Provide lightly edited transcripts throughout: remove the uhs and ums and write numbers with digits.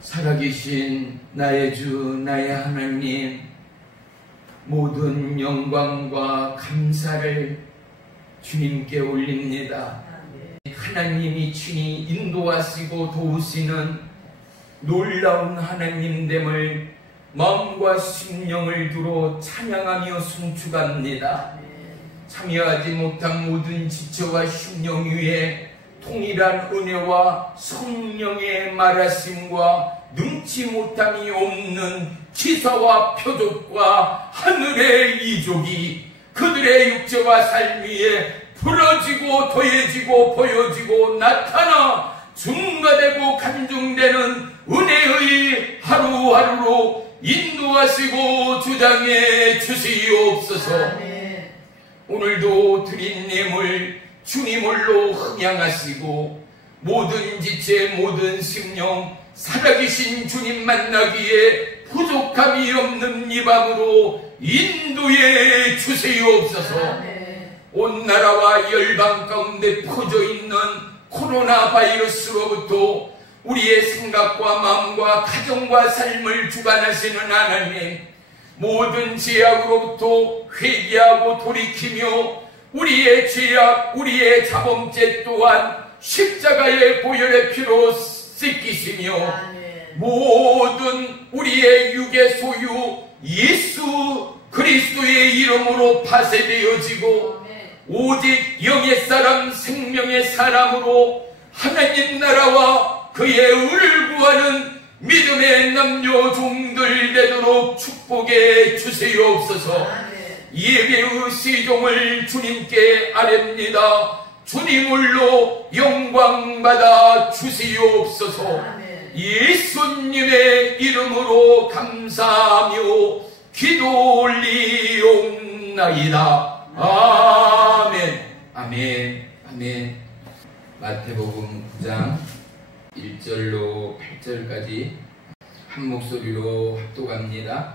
살아계신 나의 주 나의 하나님, 모든 영광과 감사를 주님께 올립니다. 하나님이 친히 인도하시고 도우시는 놀라운 하나님됨을 마음과 심령을 두고 찬양하며 송축합니다. 참여하지 못한 모든 지체와 심령 위에 통일한 은혜와 성령의 말하심과 능치 못함이 없는 기사와 표적과 하늘의 이족이 그들의 육체와 삶 위에 풀어지고 더해지고 보여지고 나타나 증가되고 간증되는 은혜의 하루하루로 인도하시고 주장해 주시옵소서. 오늘도 드린 예물 주님 홀로 흥양하시고 모든 지체 모든 심령 살아계신 주님 만나기에 부족함이 없는 이 밤으로 인도해 주시옵소서. 온 나라와 열방 가운데 퍼져 있는 코로나 바이러스로부터 우리의 생각과 마음과 가정과 삶을 주관하시는 하나님, 모든 죄악으로부터 회개하고 돌이키며 우리의 죄악, 우리의 자범죄 또한 십자가의 보혈의 피로 씻기시며 모든 우리의 육의 소유 예수 그리스도의 이름으로 파쇄되어지고 오직 영의 사람 생명의 사람으로 하나님 나라와 그의 의를 구하는 믿음의 남녀 종들 되도록 축복해 주시옵소서. 예배의 시종을 주님께 아뢰옵니다. 주님 홀로 영광 받아 주시옵소서. 예수님의 이름으로 감사하며 기도 올리옵나이다. 아멘. 아멘. 아멘. 마태복음 9장 1절로 8절까지 한 목소리로 합독합니다.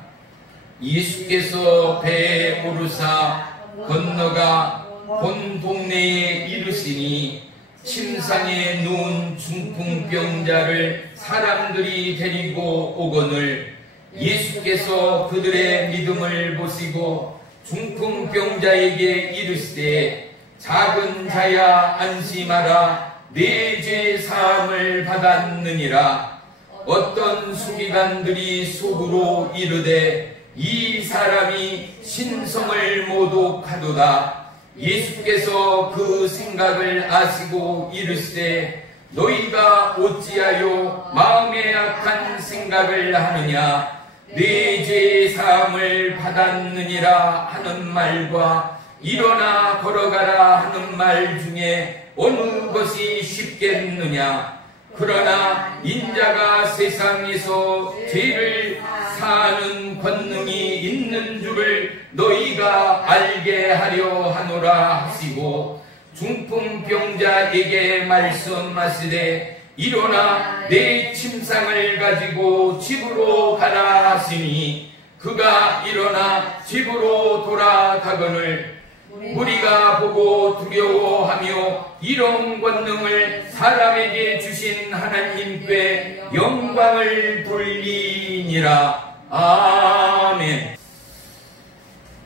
예수께서 배에 오르사 건너가 본 동네에 이르시니 침상에 누운 중풍병자를 사람들이 데리고 오거늘 예수께서 그들의 믿음을 보시고 중풍병자에게 이르시되 작은 자야 안심하라 네 죄 사함을 받았느니라. 어떤 수비관들이 속으로 이르되 이 사람이 신성을 모독하도다. 예수께서 그 생각을 아시고 이르시되 너희가 어찌하여 마음에 악한 생각을 하느냐. 네 죄 사함을 받았느니라 하는 말과 일어나 걸어가라 하는 말 중에 어느 것이 쉽겠느냐. 그러나 인자가 세상에서 죄를 사하는 권능이 있는 줄을 너희가 알게 하려 하노라 하시고 중풍병자에게 말씀하시되 일어나 내 침상을 가지고 집으로 가라 하시니 그가 일어나 집으로 돌아가거늘 무리가 보고 두려워하며 이런 권능을 사람에게 주신 하나님께 영광을 돌리니라. 아멘.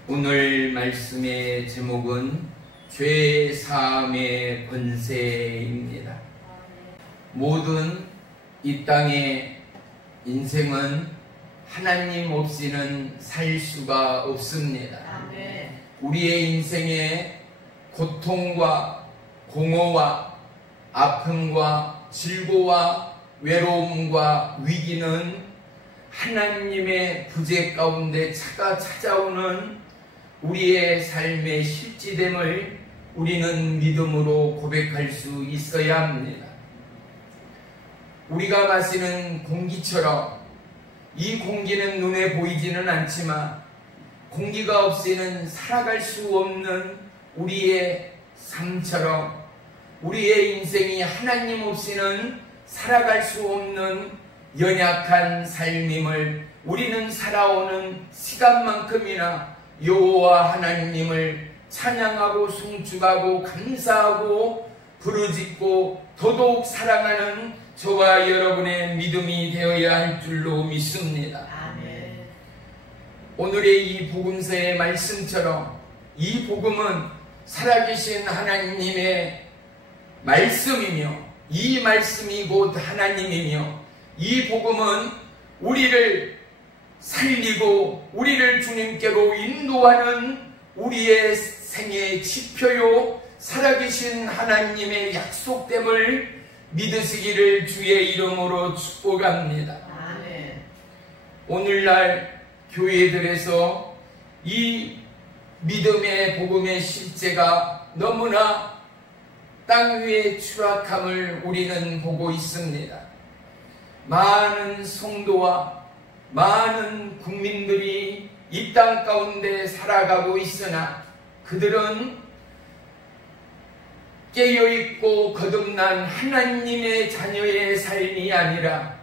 오늘 말씀의 제목은 죄 사함의 권세입니다. 모든 이 땅의 인생은 하나님 없이는 살 수가 없습니다. 우리의 인생에 고통과 공허와 아픔과 질고와 외로움과 위기는 하나님의 부재 가운데 찾아오는 우리의 삶의 실지됨을 우리는 믿음으로 고백할 수 있어야 합니다. 우리가 마시는 공기처럼 이 공기는 눈에 보이지는 않지만 공기가 없이는 살아갈 수 없는 우리의 삶처럼 우리의 인생이 하나님 없이는 살아갈 수 없는 연약한 삶임을 우리는 살아오는 시간만큼이나 여호와 하나님을 찬양하고 송축하고 감사하고 부르짖고 더더욱 사랑하는 저와 여러분의 믿음이 되어야 할 줄로 믿습니다. 아멘. 오늘의 이 복음서의 말씀처럼 이 복음은 살아계신 하나님의 말씀이며 이 말씀이 곧 하나님이며 이 복음은 우리를 살리고 우리를 주님께로 인도하는 우리의 생애의 지표요 살아계신 하나님의 약속됨을 믿으시기를 주의 이름으로 축복합니다. 아멘. 오늘날 교회들에서 이 믿음의 복음의 실제가 너무나 땅 위의 추락함을 우리는 보고 있습니다. 많은 성도와 많은 국민들이 이 땅 가운데 살아가고 있으나 그들은 깨어있고 거듭난 하나님의 자녀의 삶이 아니라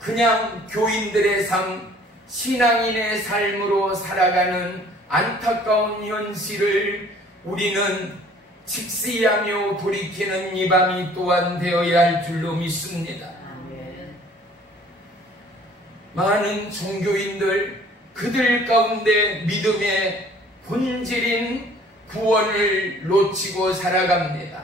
그냥 교인들의 삶, 신앙인의 삶으로 살아가는 안타까운 현실을 우리는 직시하며 돌이키는 이 밤이 또한 되어야 할 줄로 믿습니다. 아멘. 많은 종교인들 그들 가운데 믿음의 본질인 구원을 놓치고 살아갑니다.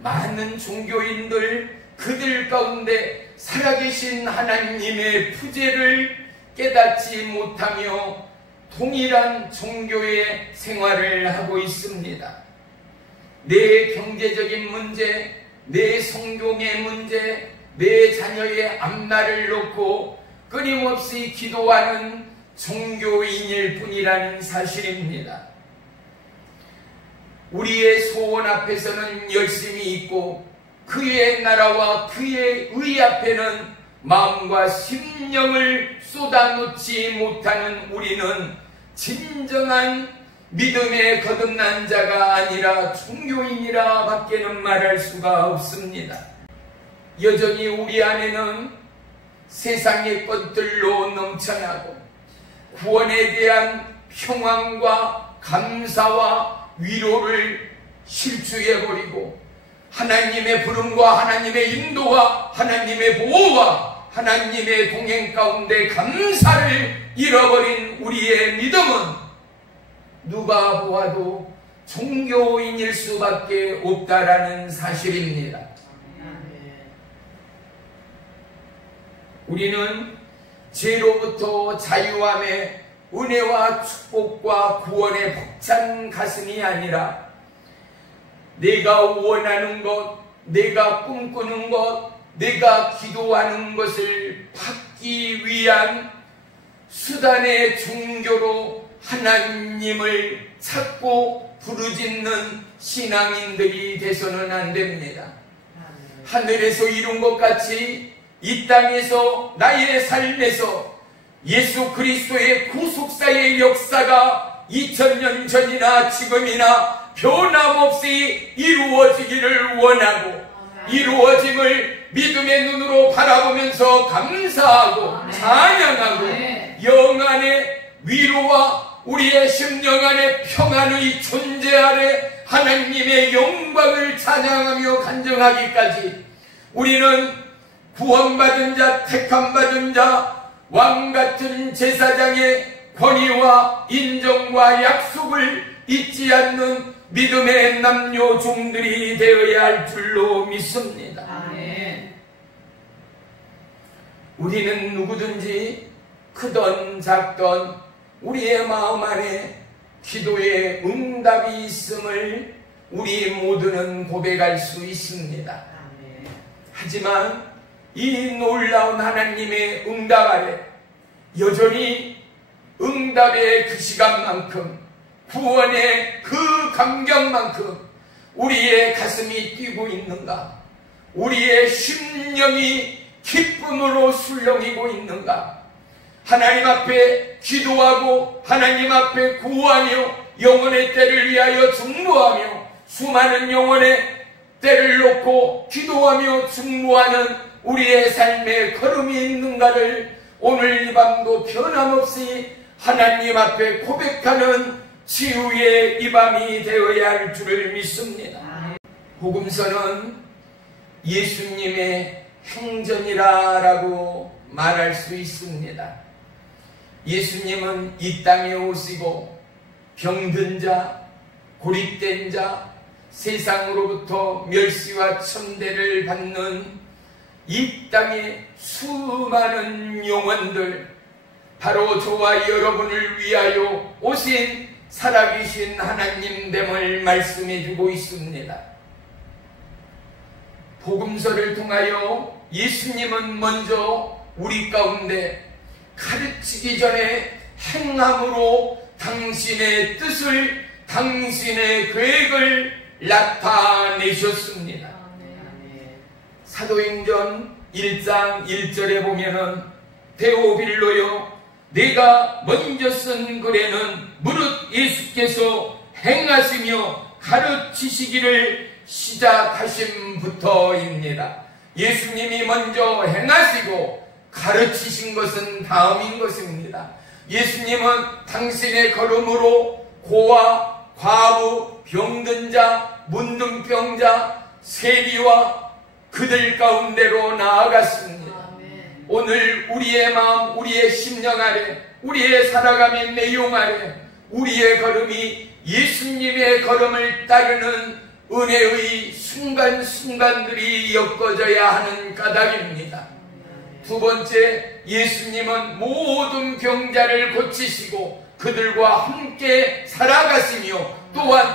많은 종교인들 그들 가운데 살아계신 하나님의 부재를 깨닫지 못하며 동일한 종교의 생활을 하고 있습니다. 내 경제적인 문제, 내 성공의 문제, 내 자녀의 앞날을 놓고 끊임없이 기도하는 종교인일 뿐이라는 사실입니다. 우리의 소원 앞에서는 열심히 있고 그의 나라와 그의 의 앞에는 마음과 심령을 쏟아놓지 못하는 우리는 진정한 믿음의 거듭난 자가 아니라 종교인이라 밖에는 말할 수가 없습니다. 여전히 우리 안에는 세상의 것들로 넘쳐나고 구원에 대한 평안과 감사와 위로를 실추해버리고 하나님의 부름과 하나님의 인도와 하나님의 보호와 하나님의 동행 가운데 감사를 잃어버린 우리의 믿음은 누가 보아도 종교인일 수밖에 없다라는 사실입니다. 우리는 죄로부터 자유함의 은혜와 축복과 구원의 벅찬 가슴이 아니라 내가 원하는 것, 내가 꿈꾸는 것, 내가 기도하는 것을 받기 위한 수단의 종교로 하나님을 찾고 부르짖는 신앙인들이 돼서는 안 됩니다. 하늘에서 이룬 것 같이 이 땅에서 나의 삶에서 예수 그리스도의 구속사의 역사가 2000년 전이나 지금이나 변함없이 이루어지기를 원하고 이루어짐을 믿음의 눈으로 바라보면서 감사하고 찬양하고 영안의 위로와 우리의 심령 안의 평안의 존재 아래 하나님의 영광을 찬양하며 간증하기까지 우리는 구원받은 자, 택함받은 자, 왕같은 제사장의 권위와 인정과 약속을 잊지 않는 믿음의 남녀 종들이 되어야 할 줄로 믿습니다. 아멘. 우리는 누구든지 크던 작던 우리의 마음 안에 기도의 응답이 있음을 우리 모두는 고백할 수 있습니다. 아멘. 하지만 이 놀라운 하나님의 응답 아래 여전히 응답의 그 시간만큼 구원의 그 감격만큼 우리의 가슴이 뛰고 있는가? 우리의 심령이 기쁨으로 술렁이고 있는가? 하나님 앞에 기도하고 하나님 앞에 구하며 영혼의 때를 위하여 중보하며 수많은 영혼의 때를 놓고 기도하며 중보하는 우리의 삶의 걸음이 있는가를 오늘 이 밤도 변함없이 하나님 앞에 고백하는 치유의 이 밤이 되어야 할 줄을 믿습니다. 복음서는 예수님의 행전이라고 말할 수 있습니다. 예수님은 이 땅에 오시고 병든 자, 고립된 자, 세상으로부터 멸시와 천대를 받는 이 땅의 수많은 영혼들, 바로 저와 여러분을 위하여 오신 살아계신 하나님됨을 말씀해주고 있습니다. 복음서를 통하여 예수님은 먼저 우리 가운데 가르치기 전에 행함으로 당신의 뜻을, 당신의 계획을 나타내셨습니다. 사도행전 1장 1절에 보면은 데오빌로여, 내가 먼저 쓴 글에는 무릇 예수께서 행하시며 가르치시기를 시작하심부터입니다. 예수님이 먼저 행하시고 가르치신 것은 다음인 것입니다. 예수님은 당신의 걸음으로 고아, 과부, 병든 자, 문둥병자, 세리와 그들 가운데로 나아갔습니다. 오늘 우리의 마음, 우리의 심령 아래, 우리의 살아감의 내용 아래 우리의 걸음이 예수님의 걸음을 따르는 은혜의 순간순간들이 엮어져야 하는 까닭입니다. 두 번째, 예수님은 모든 병자를 고치시고 그들과 함께 살아가시며 또한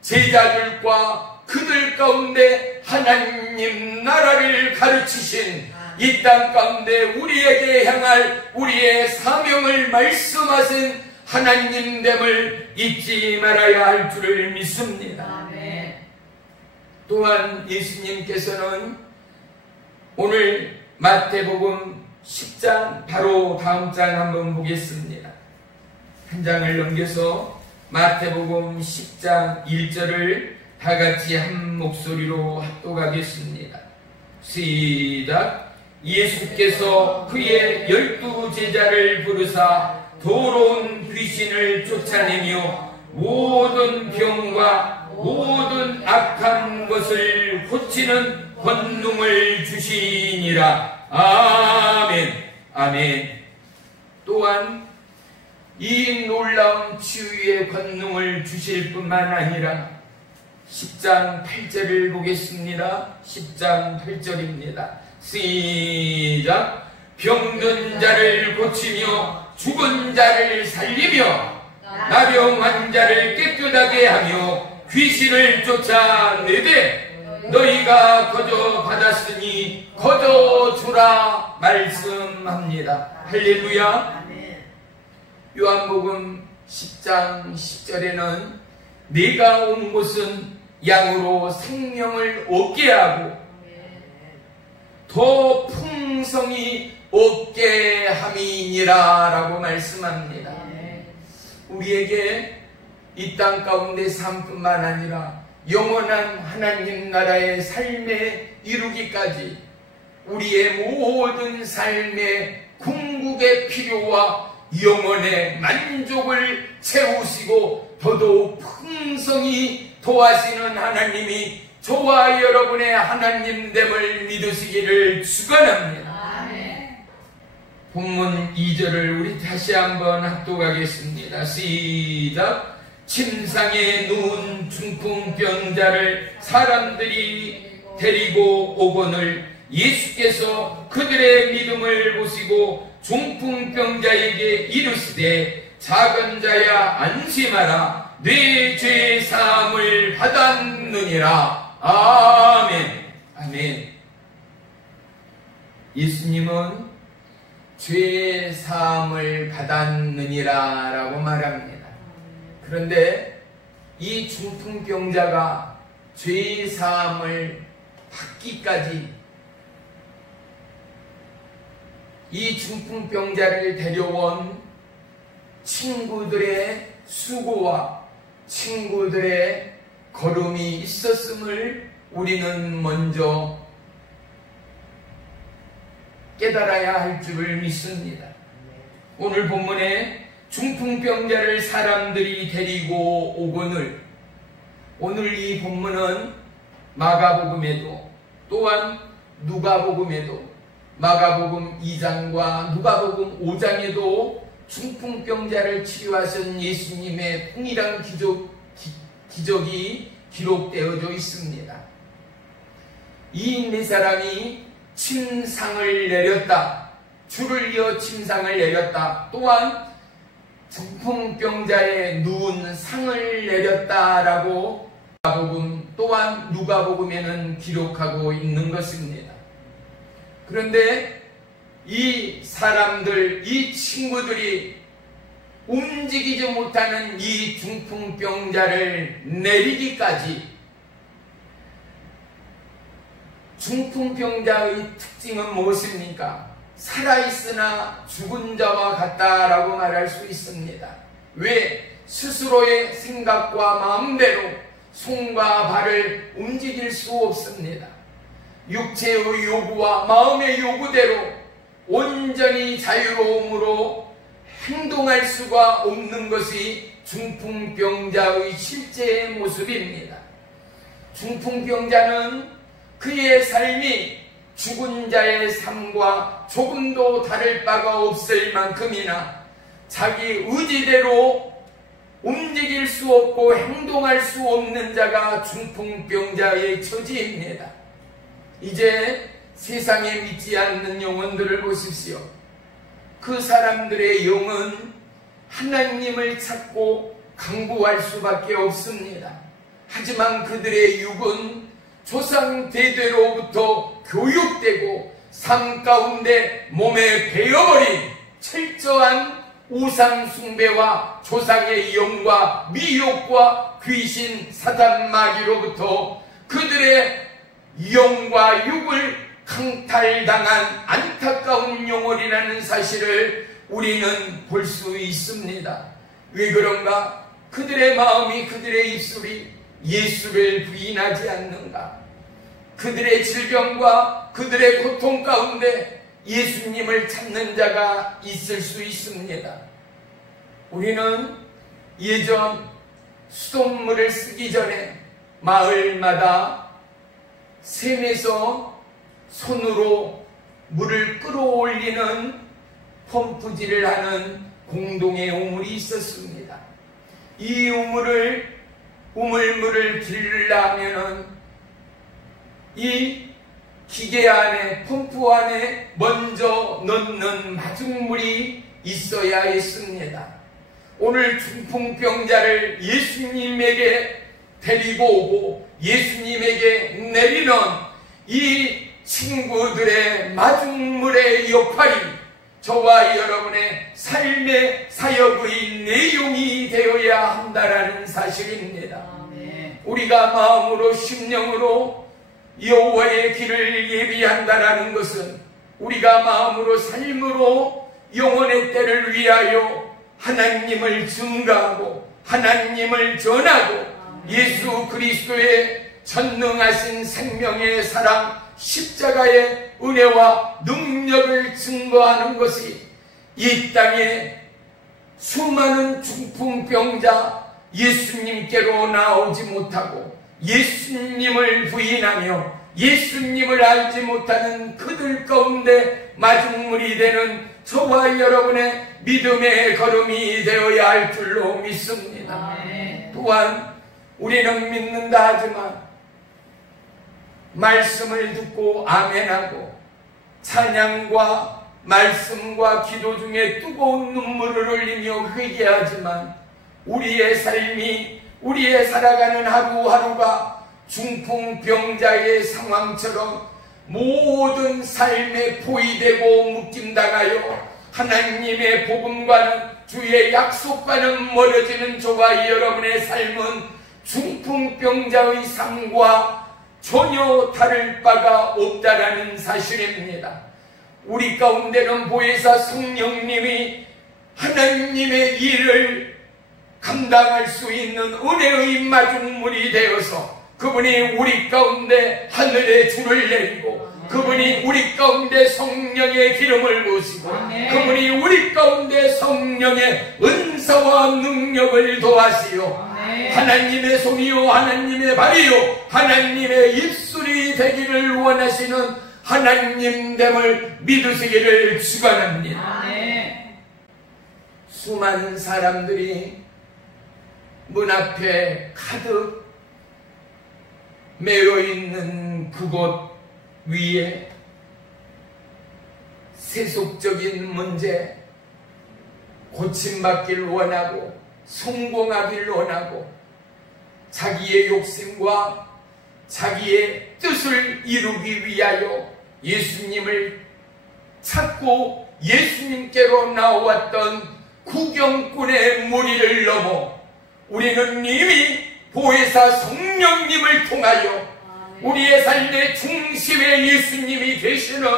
제자들과 그들 가운데 하나님 나라를 가르치신 이 땅 가운데 우리에게 향할 우리의 사명을 말씀하신 하나님됨을 잊지 말아야 할 줄을 믿습니다. 또한 예수님께서는 오늘 마태복음 10장 바로 다음 장 한번 보겠습니다. 한 장을 넘겨서 마태복음 10장 1절을 다 같이 한 목소리로 합독하겠습니다. 시작. 예수께서 그의 12 제자를 부르사 더러운 귀신을 쫓아내며 모든 병과 모든 악한 것을 고치는 권능을 주시니라. 아멘. 아멘. 또한 이 놀라운 치유의 권능을 주실 뿐만 아니라 10장 8절을 보겠습니다. 10장 8절입니다. 시작. 병든 자를 고치며 죽은 자를 살리며 나병한 자를 깨끗하게 하며 귀신을 쫓아내되 너희가 거저 받았으니 거저 주라 말씀합니다. 할렐루야. 요한복음 10장 10절에는 내가 온 곳은 양으로 생명을 얻게 하고 더 풍성히 얻게 함이니라 라고 말씀합니다. 우리에게 이 땅 가운데 삶뿐만 아니라 영원한 하나님 나라의 삶에 이루기까지 우리의 모든 삶의 궁극의 필요와 영원의 만족을 채우시고 더더욱 풍성히 도와시는 하나님이 저와 여러분의 하나님됨을 믿으시기를 축원합니다. 아멘. 본문 2절을 우리 다시 한번 합독하겠습니다. 시작. 침상에 누운 중풍병자를 사람들이 데리고 오거늘 예수께서 그들의 믿음을 보시고 중풍병자에게 이르시되 작은 자야 안심하라 네 죄 사함을 받았느니라. 아멘. 아멘. 예수님은 죄 사함을 받았느니라 라고 말합니다. 그런데 이 중풍병자가 죄 사함을 받기까지 이 중풍병자를 데려온 친구들의 수고와 친구들의 걸음이 있었음을 우리는 먼저 깨달아야 할 줄을 믿습니다. 오늘 본문에 중풍병자를 사람들이 데리고 오거늘, 오늘 이 본문은 마가복음에도 또한 누가복음에도, 마가복음 2장과 누가복음 5장에도 중풍병자를 치료하신 예수님의 풍일한 기적이 기록되어져 있습니다. 이 네 사람이 침상을 내렸다, 줄을 이어 침상을 내렸다, 또한 중풍병자의 누운 상을 내렸다라고 마가복음 또한 누가복음에는 기록하고 있는 것입니다. 그런데 이 사람들, 이 친구들이 움직이지 못하는 이 중풍병자를 내리기까지, 중풍병자의 특징은 무엇입니까? 살아있으나 죽은 자와 같다라고 말할 수 있습니다. 왜? 스스로의 생각과 마음대로 손과 발을 움직일 수 없습니다. 육체의 요구와 마음의 요구대로 온전히 자유로움으로 행동할 수가 없는 것이 중풍병자의 실제 모습입니다. 중풍병자는 그의 삶이 죽은 자의 삶과 조금도 다를 바가 없을 만큼이나 자기 의지대로 움직일 수 없고 행동할 수 없는 자가 중풍병자의 처지입니다. 이제 세상에 믿지 않는 영혼들을 보십시오. 그 사람들의 영은 하나님을 찾고 강구할 수밖에 없습니다. 하지만 그들의 육은 조상 대대로부터 교육되고 삶 가운데 몸에 배어버린 철저한 우상 숭배와 조상의 영과 미혹과 귀신 사단 마귀로부터 그들의 영과 육을 강탈당한 안타까운 영혼이라는 사실을 우리는 볼 수 있습니다. 왜 그런가? 그들의 마음이, 그들의 입술이 예수를 부인하지 않는가? 그들의 질병과 그들의 고통 가운데 예수님을 찾는 자가 있을 수 있습니다. 우리는 예전 수돗물을 쓰기 전에 마을마다 샘에서 손으로 물을 끌어올리는 펌프질을 하는 공동의 우물이 있었습니다. 이 우물물을 기르려면은 이 기계 안에, 펌프 안에 먼저 넣는 마중물이 있어야 했습니다. 오늘 중풍병자를 예수님에게 데리고 오고 예수님에게 내리는 이 친구들의 마중물의 역할이 저와 여러분의 삶의 사역의 내용이 되어야 한다는 사실입니다. 우리가 마음으로 심령으로 여호와의 길을 예비한다는 것은 우리가 마음으로 삶으로 영혼의 때를 위하여 하나님을 증거하고 하나님을 전하고 예수 그리스도의 전능하신 생명의 사랑, 십자가의 은혜와 능력을 증거하는 것이 이 땅에 수많은 중풍병자 예수님께로 나오지 못하고 예수님을 부인하며 예수님을 알지 못하는 그들 가운데 마중물이 되는 저와 여러분의 믿음의 걸음이 되어야 할 줄로 믿습니다. 또한 우리는 믿는다 하지만 말씀을 듣고 아멘하고 찬양과 말씀과 기도 중에 뜨거운 눈물을 흘리며 회개하지만 우리의 삶이, 우리의 살아가는 하루하루가 중풍병자의 상황처럼 모든 삶에 포위되고 묶임당하여 하나님의 복음과는 주의 약속과는 멀어지는 저와 여러분의 삶은 중풍병자의 삶과 전혀 다를 바가 없다라는 사실입니다. 우리 가운데는 보혜사 성령님이 하나님의 일을 감당할 수 있는 은혜의 마중물이 되어서 그분이 우리 가운데 하늘의 줄을 내리고 그분이 우리 가운데 성령의 기름을 부으시고 그분이 우리 가운데 성령의 은사와 능력을 도하시오 하나님의 손이요 하나님의 발이요 하나님의 입술이 예술이 되기를 원하시는 하나님됨을 믿으시기를 축원합니다. 아멘. 수많은 사람들이 문 앞에 가득 메어 있는 그곳 위에 세속적인 문제, 고침받기를 원하고 성공하기를 원하고 자기의 욕심과 자기의 뜻을 이루기 위하여 예수님을 찾고 예수님께로 나왔던 구경꾼의 무리를 넘어 우리는 이미 보혜사 성령님을 통하여 우리의 삶의 중심에 예수님이 되시는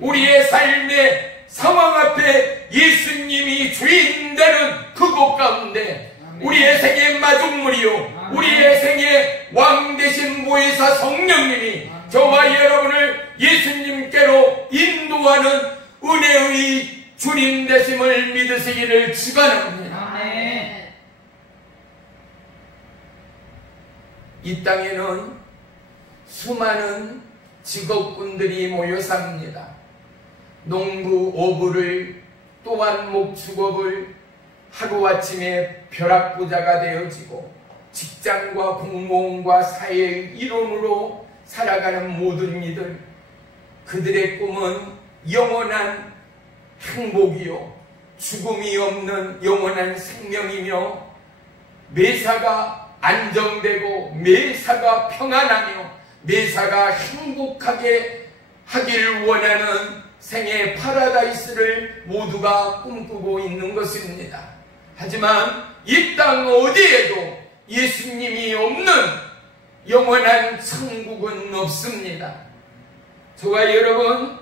우리의 삶의 상황 앞에 예수님이 주인 되는 그곳 가운데 우리의 생의 마중물이요 우리의 생의 왕 되신 보혜사 성령님이 저와 여러분을 예수님께로 인도하는 은혜의 주님 되심을 믿으시기를 축원합니다. 아멘. 이 땅에는 수많은 직업군들이 모여 삽니다. 농부, 어부를 또한 목축업을 하루아침에 벼락부자가 되어지고 직장과 공무원과 사회의 일원으로 살아가는 모든 이들, 그들의 꿈은 영원한 행복이요 죽음이 없는 영원한 생명이며 매사가 안정되고 매사가 평안하며 매사가 행복하게 하길 원하는 생의 파라다이스를 모두가 꿈꾸고 있는 것입니다. 하지만 이 땅 어디에도 예수님이 없는 영원한 천국은 없습니다. 저와 여러분,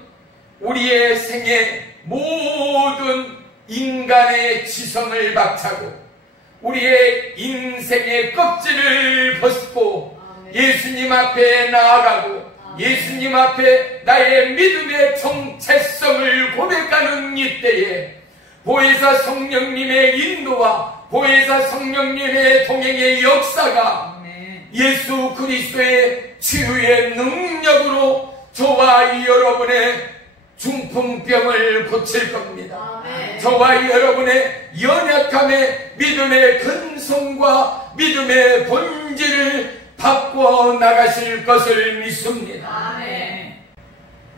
우리의 생의 모든 인간의 지성을 박차고 우리의 인생의 껍질을 벗고 예수님 앞에 나아가고 예수님 앞에 나의 믿음의 정체성을 고백하는 이때에 보혜사 성령님의 인도와 보혜사 성령님의 동행의 역사가 예수 그리스도의 치유의 능력으로 저와 여러분의 중풍병을 고칠 겁니다. 저와 여러분의 연약함의 믿음의 근성과 믿음의 본질을 바꿔 나가실 것을 믿습니다.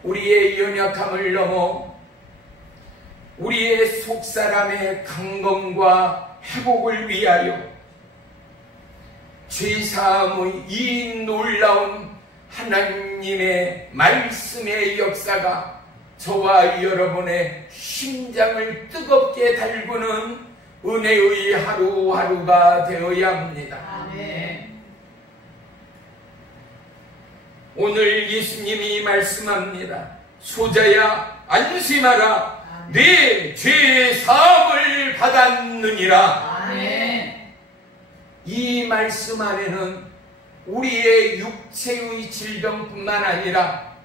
우리의 연약함을 넘어 우리의 속사람의 강건과 회복을 위하여 죄사함의 이 놀라운 하나님의 말씀의 역사가 저와 여러분의 심장을 뜨겁게 달구는 은혜의 하루하루가 되어야 합니다. 아멘. 오늘 예수님이 말씀합니다. 소자야 안심하라. 네 죄 사함을 받았느니라. 아멘. 이 말씀 안에는 우리의 육체의 질병뿐만 아니라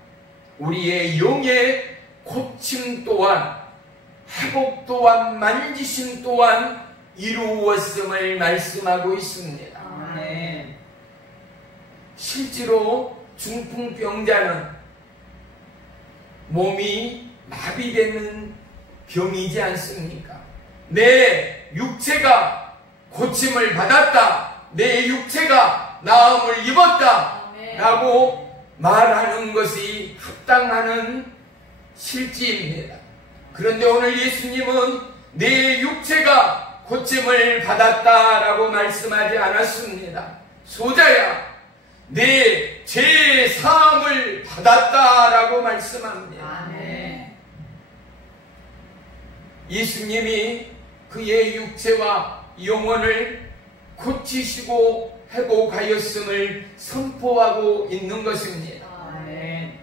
우리의 영의 고침 또한 회복 또한 만지심 또한 이루었음을 말씀하고 있습니다. 아멘. 실제로 중풍병자는 몸이 마비되는 병이지 않습니까? 내 육체가 고침을 받았다, 내 육체가 나음을 입었다 라고 말하는 것이 합당하는 실지입니다. 그런데 오늘 예수님은 내 육체가 고침을 받았다라고 말씀하지 않았습니다. 소자야, 내 죄 사함을 받았다라고 말씀합니다. 아멘. 예수님이 그의 육체와 영혼을 고치시고 회복하였음을 선포하고 있는 것입니다. 아멘.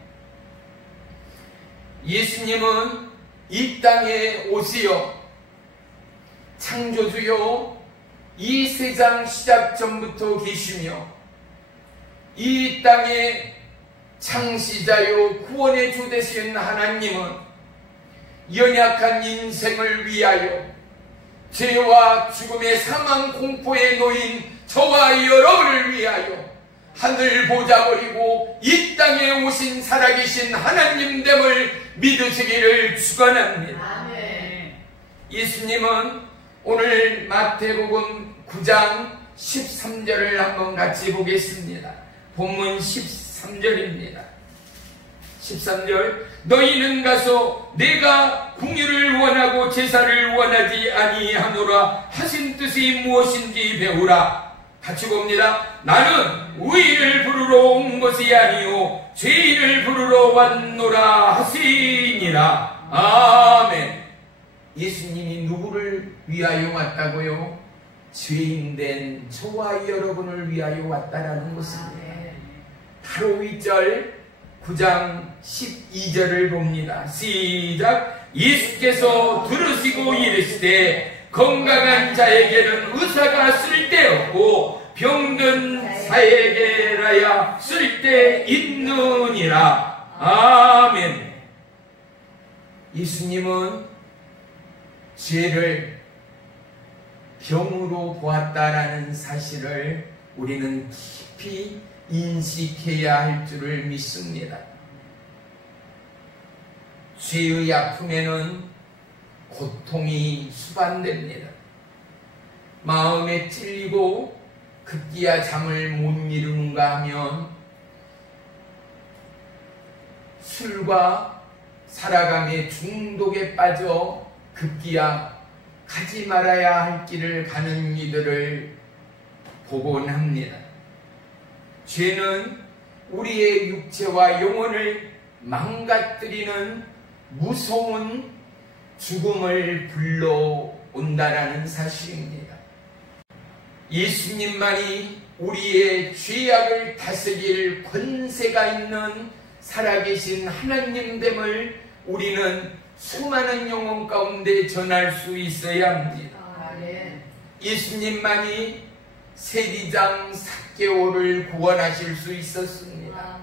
예수님은 이 땅에 오시어 창조주요 이 세상 시작 전부터 계시며 이 땅의 창시자요 구원의 주 되신 하나님은 연약한 인생을 위하여 죄와 죽음의 사망 공포에 놓인 저와 여러분을 위하여 하늘 보좌 버리고 이 땅에 오신 살아계신 하나님됨을 믿으시기를 축원합니다. 아멘. 예수님은 오늘 마태복음 9장 13절을 한번 같이 보겠습니다. 본문 13절입니다. 13절, 너희는 가서 내가 공의를 원하고 제사를 원하지 아니하노라 하신 뜻이 무엇인지 배우라. 같이 봅니다. 나는 의인을 부르러 온 것이 아니요 죄인을 부르러 왔노라 하시니라. 아멘. 예수님이 누구를 위하여 왔다고요? 죄인된 저와 여러분을 위하여 왔다라는 것입니다. 바로 2절 9장 12절을 봅니다. 시작. 예수께서 들으시고 이르시되 건강한 자에게는 의사가 쓸데없고 병든 자에게라야 쓸데있느니라. 아멘. 예수님은 죄를 병으로 보았다라는 사실을 우리는 깊이 인식해야 할 줄을 믿습니다. 죄의 아픔에는 고통이 수반됩니다. 마음에 찔리고 급기야 잠을 못 이루는가 하면 술과 살아감의 중독에 빠져 급기야 가지 말아야 할 길을 가는 이들을 보곤 합니다. 죄는 우리의 육체와 영혼을 망가뜨리는 무서운 죽음을 불러온다라는 사실입니다. 예수님만이 우리의 죄악을 다스릴 권세가 있는 살아계신 하나님됨을 우리는 수많은 영혼 가운데 전할 수 있어야 합니다. 예수님만이 세리장 삭개오를 구원하실 수 있었습니다.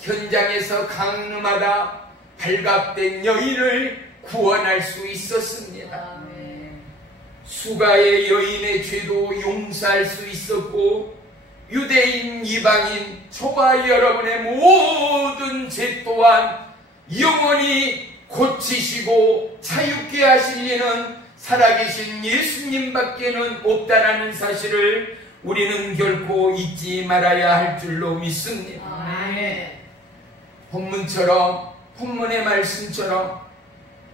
현장에서 강림하다 발각된 여인을 구원할 수 있었습니다. 수가의 여인의 죄도 용서할 수 있었고 유대인 이방인 저와 여러분의 모든 죄 또한 영원히 고치시고 자유케 하실 이는 살아계신 예수님밖에는 없다라는 사실을 우리는 결코 잊지 말아야 할 줄로 믿습니다. 본문의 말씀처럼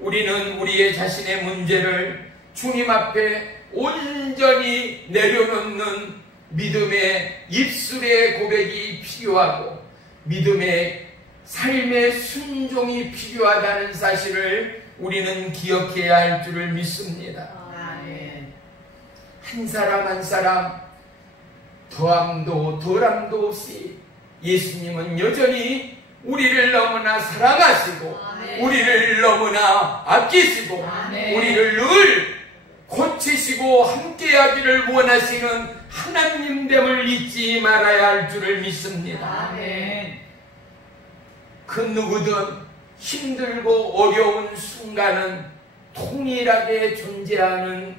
우리는 우리의 자신의 문제를 주님 앞에 온전히 내려놓는 믿음의 입술의 고백이 필요하고 믿음의 삶의 순종이 필요하다는 사실을 우리는 기억해야 할 줄을 믿습니다. 한 사람 한 사람 더함도 덜함도 없이 예수님은 여전히 우리를 너무나 사랑하시고 우리를 너무나 아끼시고 우리를 늘 고치시고 함께하기를 원하시는 하나님됨을 잊지 말아야 할 줄을 믿습니다. 그 누구든 힘들고 어려운 순간은 통일하게 존재하는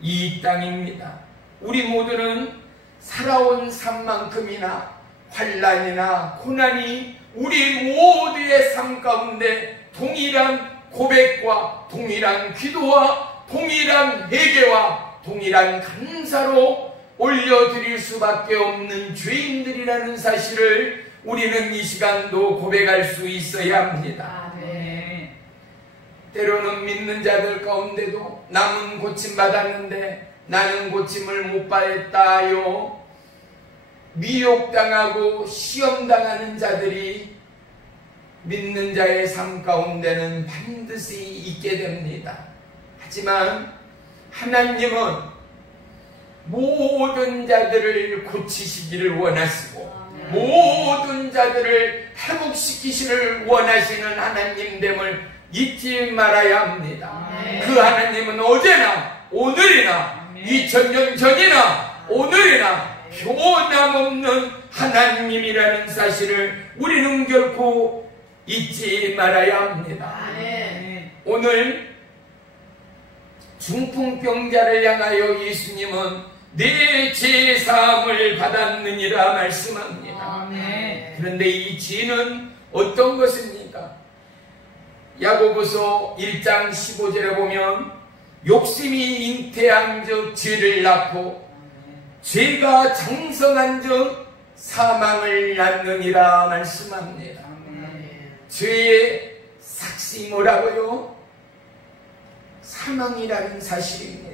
이 땅입니다. 우리 모두는 살아온 삶만큼이나 환난이나 고난이 우리 모두의 삶 가운데 동일한 고백과 동일한 기도와 동일한 회개와 동일한 감사로 올려드릴 수밖에 없는 죄인들이라는 사실을 우리는 이 시간도 고백할 수 있어야 합니다. 때로는 믿는 자들 가운데도 남은 고침받았는데 나는 고침을 못 받았다요 미혹당하고 시험당하는 자들이 믿는 자의 삶 가운데는 반드시 있게 됩니다. 하지만 하나님은 모든 자들을 고치시기를 원하시고 모든 자들을 회복시키시기를 원하시는 하나님됨을 잊지 말아야 합니다. 그 하나님은 어제나 오늘이나 2000년 전이나 오늘이나 변함없는 하나님이라는 사실을 우리는 결코 잊지 말아야 합니다. 오늘 중풍병자를 향하여 예수님은 내 죄 사함을 받았느니라 말씀합니다. 아멘. 그런데 이 죄는 어떤 것입니까? 야고보서 1장 15절에 보면 욕심이 잉태한 즉 죄를 낳고 죄가 장성한 즉 사망을 낳느니라 말씀합니다. 죄의 삭시 뭐라고요? 사망이라는 사실입니다.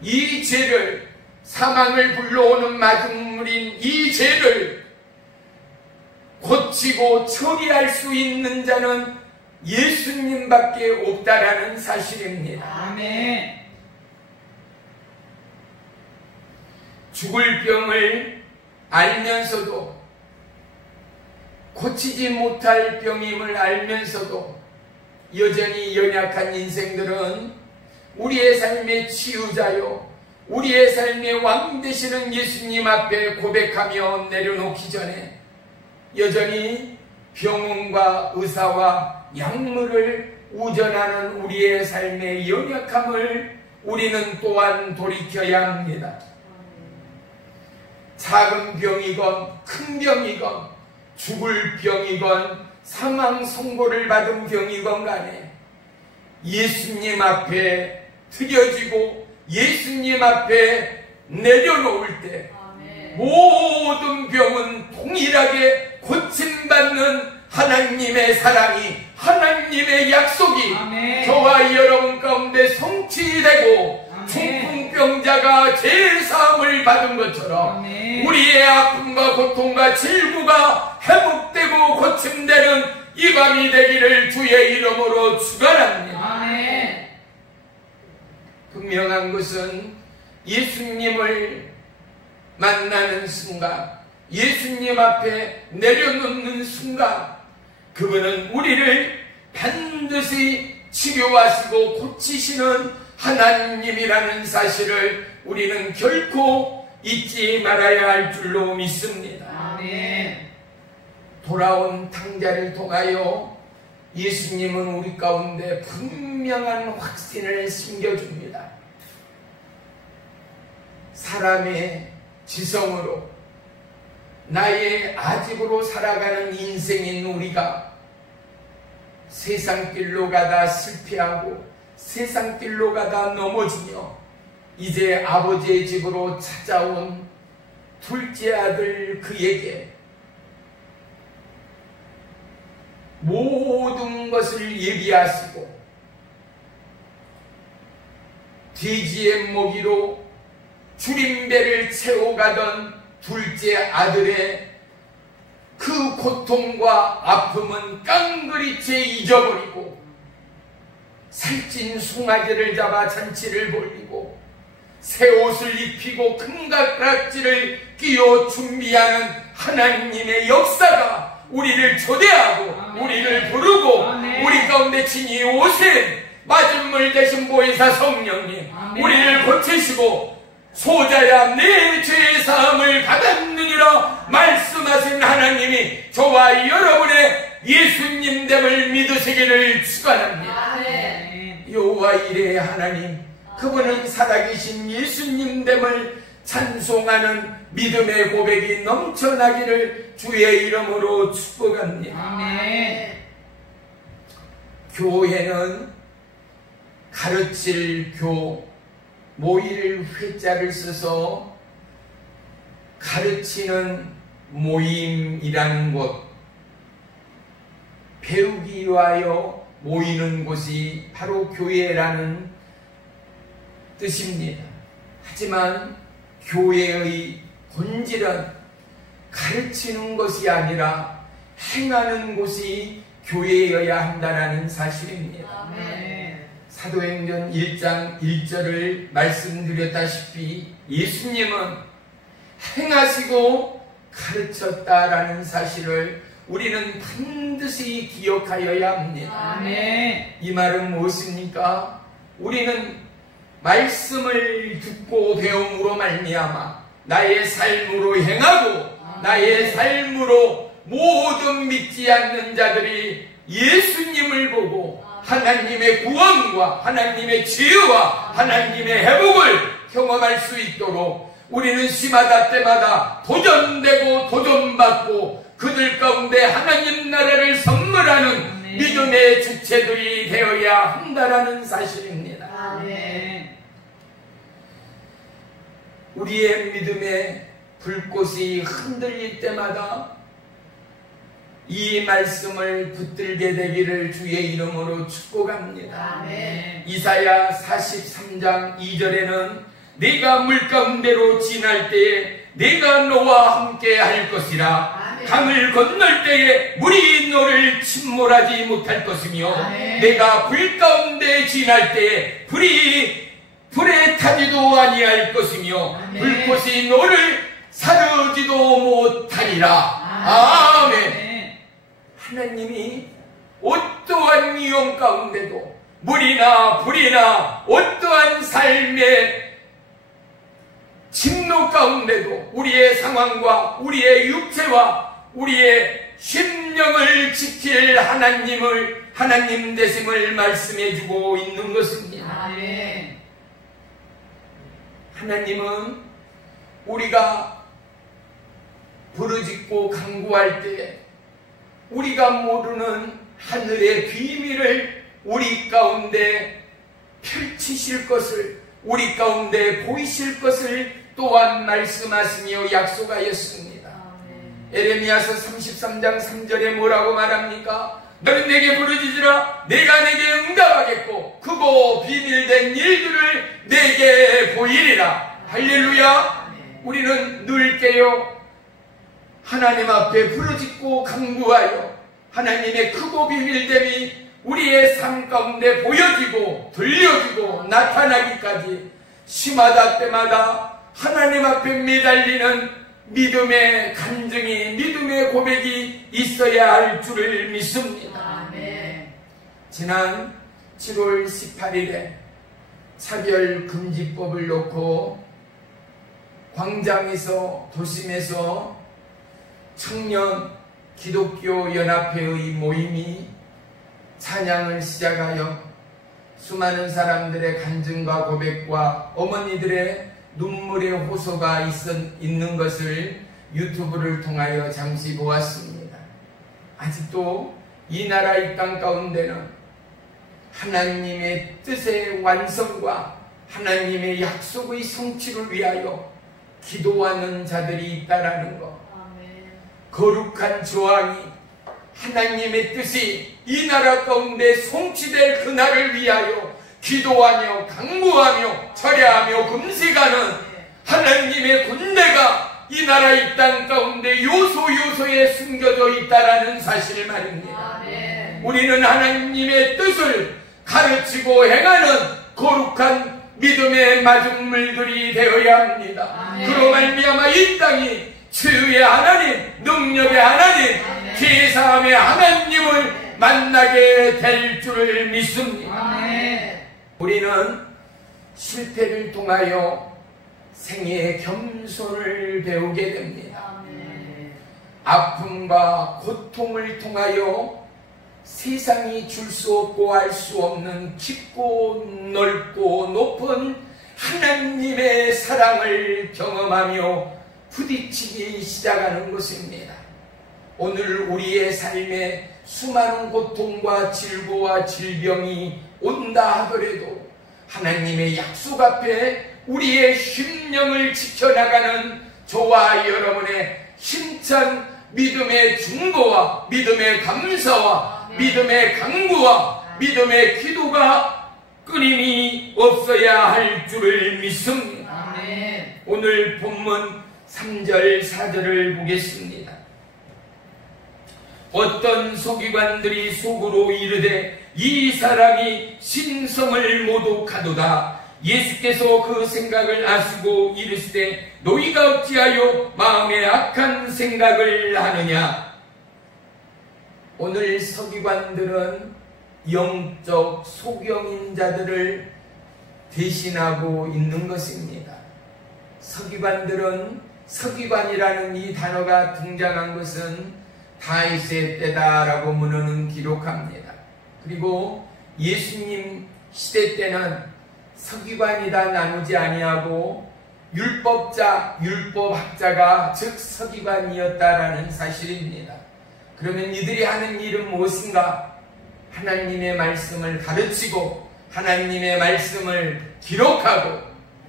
이 죄를, 사망을 불러오는 마중물인 이 죄를 고치고 처리할 수 있는 자는 예수님밖에 없다라는 사실입니다. 아멘. 죽을 병을 알면서도, 고치지 못할 병임을 알면서도 여전히 연약한 인생들은 우리의 삶의 치유자요, 우리의 삶의 왕 되시는 예수님 앞에 고백하며 내려놓기 전에 여전히 병원과 의사와 약물을 우전하는 우리의 삶의 연약함을 우리는 또한 돌이켜야 합니다. 작은 병이건 큰 병이건 죽을 병이건 사망 선고를 받은 병이건 간에 예수님 앞에 드려지고 예수님 앞에 내려놓을 때 모든 병은 동일하게 고침받는 하나님의 사랑이, 하나님의 약속이 아멘. 저와 여러분 가운데 성취되고 중풍병자가 죄사함을 받은 것처럼 아멘. 우리의 아픔과 고통과 질구가 회복되고 고침되는 이 밤이 되기를 주의 이름으로 축원합니다. 아멘. 분명한 것은 예수님을 만나는 순간, 예수님 앞에 내려놓는 순간 그분은 우리를 반드시 치료하시고 고치시는 하나님이라는 사실을 우리는 결코 잊지 말아야 할 줄로 믿습니다. 아멘. 돌아온 탕자를 통하여 예수님은 우리 가운데 분명한 확신을 심겨줍니다. 사람의 지성으로, 나의 아집으로 살아가는 인생인 우리가 세상 길로 가다 실패하고 세상 길로 가다 넘어지며 이제 아버지의 집으로 찾아온 둘째 아들 그에게 모든 것을 예비하시고 돼지의 먹이로 주림배를 채워가던 둘째 아들의 그 고통과 아픔은 깡그리 채 잊어버리고 살찐 숭아지를 잡아 잔치를 벌이고 새 옷을 입히고 금가락지를 끼워 준비하는 하나님의 역사가 우리를 초대하고 아멘. 우리를 부르고 아멘. 우리 가운데 친히 오신 맞은물 되신 보혜사 성령님 아멘. 우리를 고치시고 소자야 내 죄의 사함을 받았느니라 말씀하신 하나님이 저와 여러분의 예수님됨을 믿으시기를 축원합니다. 아멘. 여호와 이레의 하나님, 그분은 살아계신 예수님됨을 찬송하는 믿음의 고백이 넘쳐나기를 주의 이름으로 축복합니다. 아멘. 교회는 가르칠 교, 모일 회자를 써서 가르치는 모임이라는 곳, 배우기 위하여 모이는 곳이 바로 교회라는 뜻입니다. 하지만 교회의 본질은 가르치는 것이 아니라 행하는 곳이 교회여야 한다는 사실입니다. 아멘. 사도행전 1장 1절을 말씀드렸다시피 예수님은 행하시고 가르쳤다라는 사실을 우리는 반드시 기억하여야 합니다. 아멘. 이 말은 무엇입니까? 우리는 말씀을 듣고 배움으로 말미암아 나의 삶으로 행하고 나의 삶으로 모든 믿지 않는 자들이 예수님을 보고 하나님의 구원과 하나님의 치유와 하나님의 회복을 경험할 수 있도록 우리는 시마다 때마다 도전되고 도전받고 그들 가운데 하나님 나라를 선물하는 아멘. 믿음의 주체들이 되어야 한다라는 사실입니다. 아멘. 우리의 믿음의 불꽃이 흔들릴 때마다 이 말씀을 붙들게 되기를 주의 이름으로 축복합니다. 아멘. 이사야 43장 2절에는 네가 물 가운데로 지날 때에 내가 너와 함께 할 것이라. 아멘. 강을 건널 때에 물이 너를 침몰하지 못할 것이며 아멘. 내가 불 가운데 지날 때에 불에 타지도 아니할 것이며 아멘. 불꽃이 너를 사르지도 못하리라. 아멘. 하나님이 어떠한 위험 가운데도 물이나 불이나 어떠한 삶의 진노 가운데도 우리의 상황과 우리의 육체와 우리의 심령을 지킬 하나님 되심을 말씀해 주고 있는 것입니다. 아멘. 하나님은 우리가 부르짖고 간구할 때 우리가 모르는 하늘의 비밀을 우리 가운데 펼치실 것을, 우리 가운데 보이실 것을 또한 말씀하시며 약속하였습니다. 에레미야서 33장 3절에 뭐라고 말합니까? 너는 내게 부르짖으라. 내가 내게 응답하겠고 크고 비밀된 일들을 내게 보이리라. 할렐루야. 우리는 늘 깨어 하나님 앞에 부르짖고 간구하여 하나님의 크고 비밀됨이 우리의 삶 가운데 보여지고 들려지고 나타나기까지 시마다 때마다 하나님 앞에 매달리는 믿음의 간증이, 믿음의 고백이 있어야 할 줄을 믿습니다. 아멘. 지난 7월 18일에 차별금지법을 놓고 광장에서, 도심에서 청년 기독교 연합회의 모임이 찬양을 시작하여 수많은 사람들의 간증과 고백과 어머니들의 눈물의 호소가 있는 것을 유튜브를 통하여 잠시 보았습니다. 아직도 이 나라 이 땅 가운데는 하나님의 뜻의 완성과 하나님의 약속의 성취를 위하여 기도하는 자들이 있다라는 것. 거룩한 저항이 하나님의 뜻이 이 나라 가운데 성취될 그날을 위하여 기도하며 간구하며 절야하며 금식하는 하나님의 군대가 이 나라 이 땅 가운데 요소요소에 숨겨져 있다라는 사실 말입니다. 우리는 하나님의 뜻을 가르치고 행하는 거룩한 믿음의 마중물들이 되어야 합니다. 그로 말미암아 이 땅이 치유의 하나님, 능력의 하나님, 제사함의 하나님을 만나게 될 줄을 믿습니다. 우리는 실패를 통하여 생애의 겸손을 배우게 됩니다. 아픔과 고통을 통하여 세상이 줄 수 없고 알 수 없는 깊고 넓고 높은 하나님의 사랑을 경험하며 부딪히기 시작하는 것입니다. 오늘 우리의 삶에 수많은 고통과 질고와 질병이 온다 하더라도 하나님의 약속 앞에 우리의 심령을 지켜나가는 저와 여러분의 힘찬 믿음의 중보와 믿음의 감사와 믿음의 간구와 믿음의 기도가 끊임이 없어야 할 줄을 믿습니다. 오늘 본문 3절 4절을 보겠습니다. 어떤 서기관들이 속으로 이르되 이 사람이 신성을 모독하도다. 예수께서 그 생각을 아시고 이르시되 너희가 어찌하여 마음에 악한 생각을 하느냐. 오늘 서기관들은 영적 소경인 자들을 대신하고 있는 것입니다. 서기관이라는 이 단어가 등장한 것은 다윗의 때다라고 문헌은 기록합니다. 그리고 예수님 시대 때는 서기관이다 나누지 아니하고 율법자, 율법학자가 즉 서기관이었다라는 사실입니다. 그러면 이들이 하는 일은 무엇인가? 하나님의 말씀을 가르치고 하나님의 말씀을 기록하고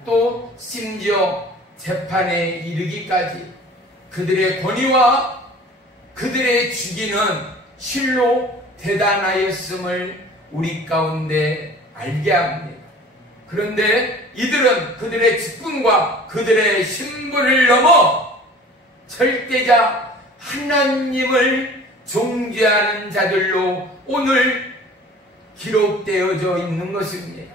또 심지어 재판에 이르기까지 그들의 권위와 그들의 주기는 실로 대단하였음을 우리 가운데 알게 합니다. 그런데 이들은 그들의 직분과 그들의 신분을 넘어 절대자 하나님을 존귀하는 자들로 오늘 기록되어져 있는 것입니다.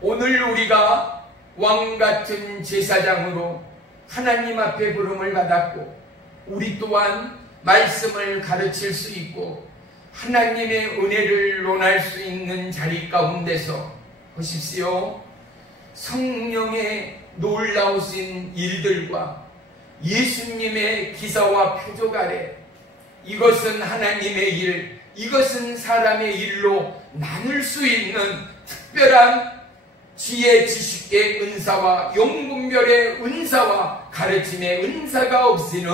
오늘 우리가 왕같은 제사장으로 하나님 앞에 부름을 받았고 우리 또한 말씀을 가르칠 수 있고 하나님의 은혜를 논할 수 있는 자리 가운데서 보십시오. 성령의 놀라우신 일들과 예수님의 기사와 표적 아래 이것은 하나님의 일, 이것은 사람의 일로 나눌 수 있는 특별한 지혜, 지식의 은사와 영분별의 은사와 가르침의 은사가 없이는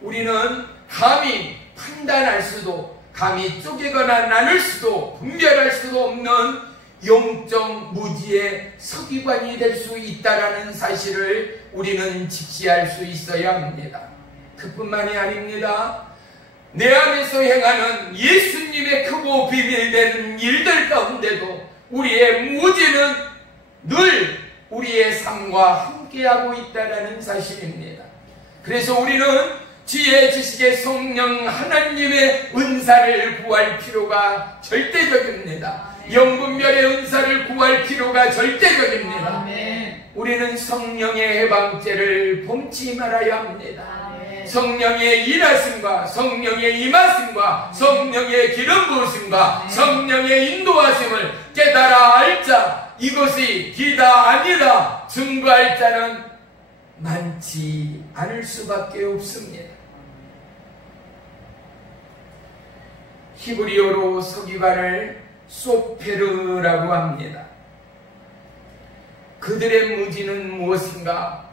우리는 감히 판단할 수도, 감히 쪼개거나 나눌 수도, 분별할 수도 없는 영적 무지의 서기관이 될 수 있다는 사실을 우리는 직시할 수 있어야 합니다. 그뿐만이 아닙니다. 내 안에서 행하는 예수님의 크고 비밀된 일들 가운데도 우리의 무지는 늘 우리의 삶과 함께하고 있다는 사실입니다. 그래서 우리는 지혜, 지식의 성령 하나님의 은사를 구할 필요가 절대적입니다. 영분별의 은사를 구할 필요가 절대적입니다. 우리는 성령의 해방죄를 범치 말아야 합니다. 성령의 일하심과 성령의 임하심과 성령의 기름 부으심과 성령의 인도하심을 깨달아 알 자, 이것이 기다 아니다 증거할 자는 많지 않을 수밖에 없습니다. 히브리어로 서기관을 소페르라고 합니다. 그들의 무지는 무엇인가?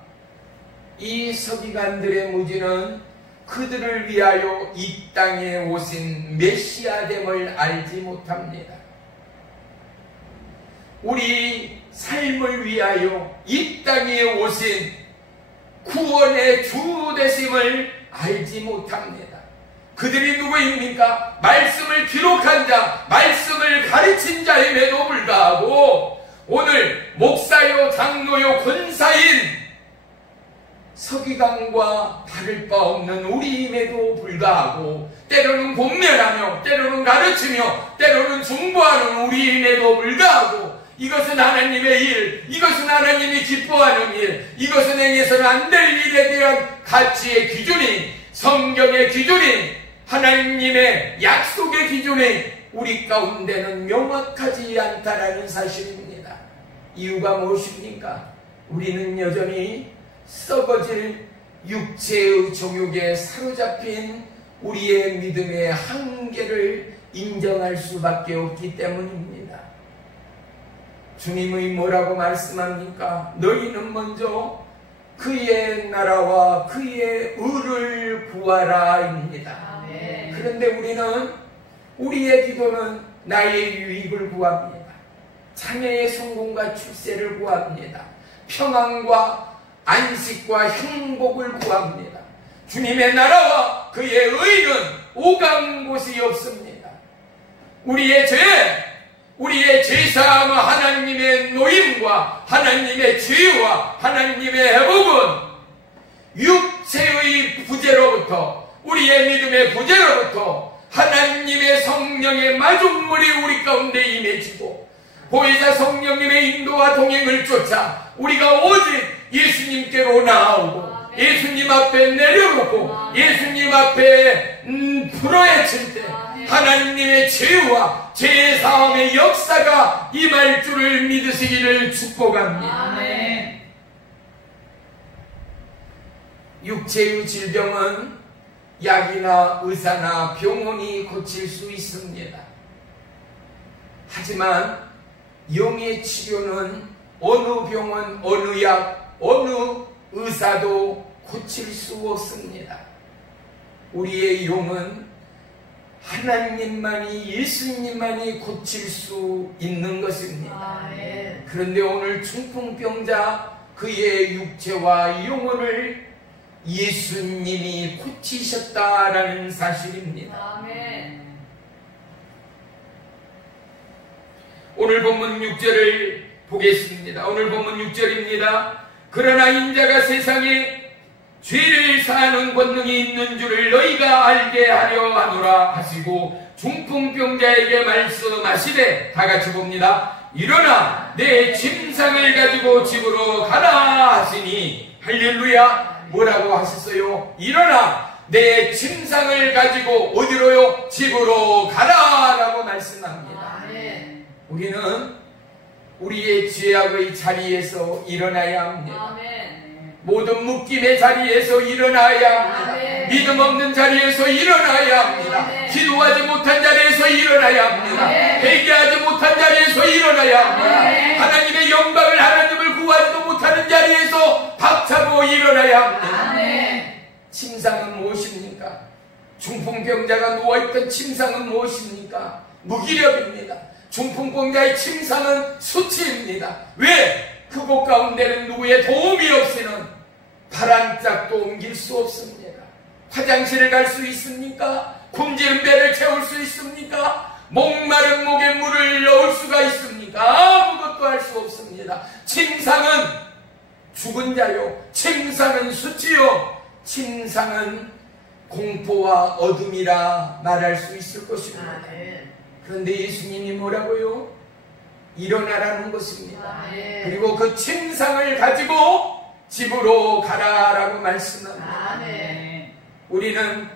이 서기관들의 무지는 그들을 위하여 이 땅에 오신 메시아됨을 알지 못합니다. 우리 삶을 위하여 이 땅에 오신 구원의 주 되심을 알지 못합니다. 그들이 누구입니까? 말씀을 기록한 자, 말씀을 가르친 자임에도 불구하고 오늘 목사요, 장로요, 권사인 서기관과 다를 바 없는 우리임에도 불구하고 때로는 공면하며 때로는 가르치며 때로는 중보하는 우리임에도 불구하고 이것은 하나님의 일, 이것은 하나님이 기뻐하는 일, 이것은 행해서는 안 될 일에 대한 가치의 기준이, 성경의 기준이, 하나님의 약속의 기준이 우리 가운데는 명확하지 않다라는 사실입니다. 이유가 무엇입니까? 우리는 여전히 썩어질 육체의 정욕에 사로잡힌 우리의 믿음의 한계를 인정할 수밖에 없기 때문입니다. 주님의 뭐라고 말씀합니까? 너희는 먼저 그의 나라와 그의 의를 구하라입니다. 그런데 우리는 우리의 기도는 나의 유익을 구합니다. 자녀의 성공과 출세를 구합니다. 평안과 안식과 행복을 구합니다. 주님의 나라와 그의 의는 오간 곳이 없습니다. 우리의 죄, 우리의 죄사함과 하나님의 노임과 하나님의 지혜와 하나님의 회복은 육체의 부재로부터, 우리의 믿음의 부재로부터 하나님의 성령의 마중물이 우리 가운데 임해지고 보혜사 성령님의 인도와 동행을 쫓아 우리가 오직 예수님께로 나아오고 예수님 앞에 내려놓고 예수님 앞에 부러헤칠 때 하나님의 죄와 죄의 사함의 역사가 임할 줄을 믿으시기를 축복합니다. 아멘. 육체의 질병은 약이나 의사나 병원이 고칠 수 있습니다. 하지만 영의 치료는 어느 병원, 어느 약, 어느 의사도 고칠 수 없습니다. 우리의 영은 하나님만이, 예수님만이 고칠 수 있는 것입니다. 그런데 오늘 중풍병자 그의 육체와 영혼을 예수님이 고치셨다라는 사실입니다. 오늘 본문 6절을 보겠습니다. 오늘 본문 6절입니다. 그러나 인자가 세상에 죄를 사하는 권능이 있는 줄을 너희가 알게 하려 하노라 하시고 중풍병자에게 말씀하시되, 다 같이 봅니다. 일어나 내 침상을 가지고 집으로 가라 하시니, 할렐루야. 뭐라고 하셨어요? 일어나 내 침상을 가지고 어디로요? 집으로 가라 라고 말씀합니다. 우리는 우리의 죄악의 자리에서 일어나야 합니다. 모든 묶임의 자리에서 일어나야 합니다. 믿음 없는 자리에서 일어나야 합니다. 기도하지 못한 자리에서 일어나야 합니다. 회개하지 못한 자리에서 일어나야 합니다. 하나님의 영광을, 하나님을 구하지도 못하는 자리에서 박차고 일어나야 합니다. 침상은 무엇입니까? 중풍병자가 누워있던 침상은 무엇입니까? 무기력입니다. 중풍병자의 침상은 수치입니다. 왜? 그곳 가운데는 누구의 도움이 없이는 발 한 짝도 옮길 수 없습니다. 화장실을 갈 수 있습니까? 굶주린 배를 채울 수 있습니까? 목마른 목에 물을 넣을 수가 있습니까? 아무것도 할 수 없습니다. 침상은 죽은 자요, 침상은 수치요, 침상은 공포와 어둠이라 말할 수 있을 것입니다. 그런데 예수님이 뭐라고요? 일어나라는 것입니다. 그리고 그 침상을 가지고 집으로 가라라고 말씀합니다. 우리는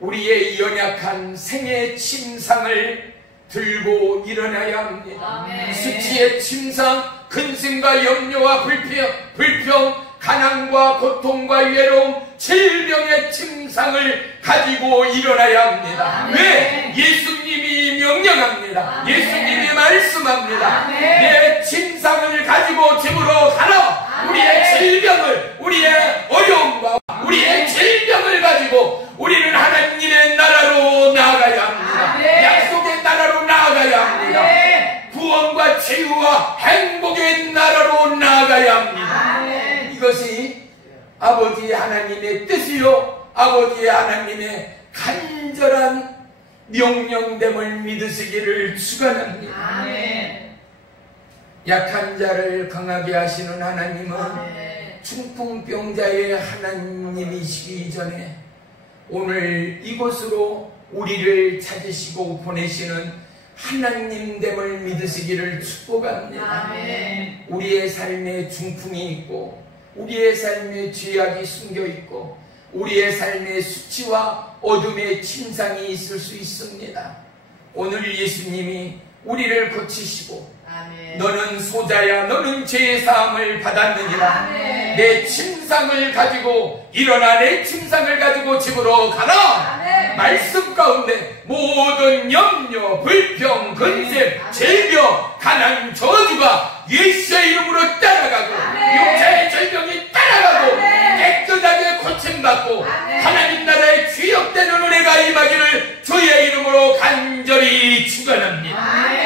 우리의 연약한 생의 침상을 들고 일어나야 합니다. 수치의 침상, 근심과 염려와 불평, 가난과 고통과 외로움, 질병의 침상을 가지고 일어나야 합니다. 왜? 예수님이 명령합니다. 예수님이 말씀합니다. 내 침상을 가지고 집으로 가라. 우리의 질병을, 우리의 어려움과 우리의 질병을 가지고 우리는 하나님의 나라로 나아가야 합니다. 약속의 나라로 나아가야 합니다. 구원과 치유와 행복의 나라로 나아가야 합니다. 이것이 아버지 하나님의 뜻이요, 아버지 하나님의 간절한 명령됨을 믿으시기를 축원합니다. 약한 자를 강하게 하시는 하나님은 중풍병자의 하나님이시기 전에 오늘 이곳으로 우리를 찾으시고 보내시는 하나님됨을 믿으시기를 축복합니다. 우리의 삶에 중풍이 있고, 우리의 삶에 죄악이 숨겨있고, 우리의 삶에 수치와 어둠의 침상이 있을 수 있습니다. 오늘 예수님이 우리를 고치시고, 너는 소자야, 너는 죄의 사함을 받았느니라. 내 침상을 가지고 일어나, 내 침상을 가지고 집으로 가라. 말씀 가운데 모든 염려, 불평, 근심, 질병, 가난, 저주가 예수의 이름으로 따라가고, 육체의 질병이 따라가고 깨끗하게 고침받고 하나님 나라의 주역되는 은혜가 임하기를 주의 이름으로 간절히 축원합니다.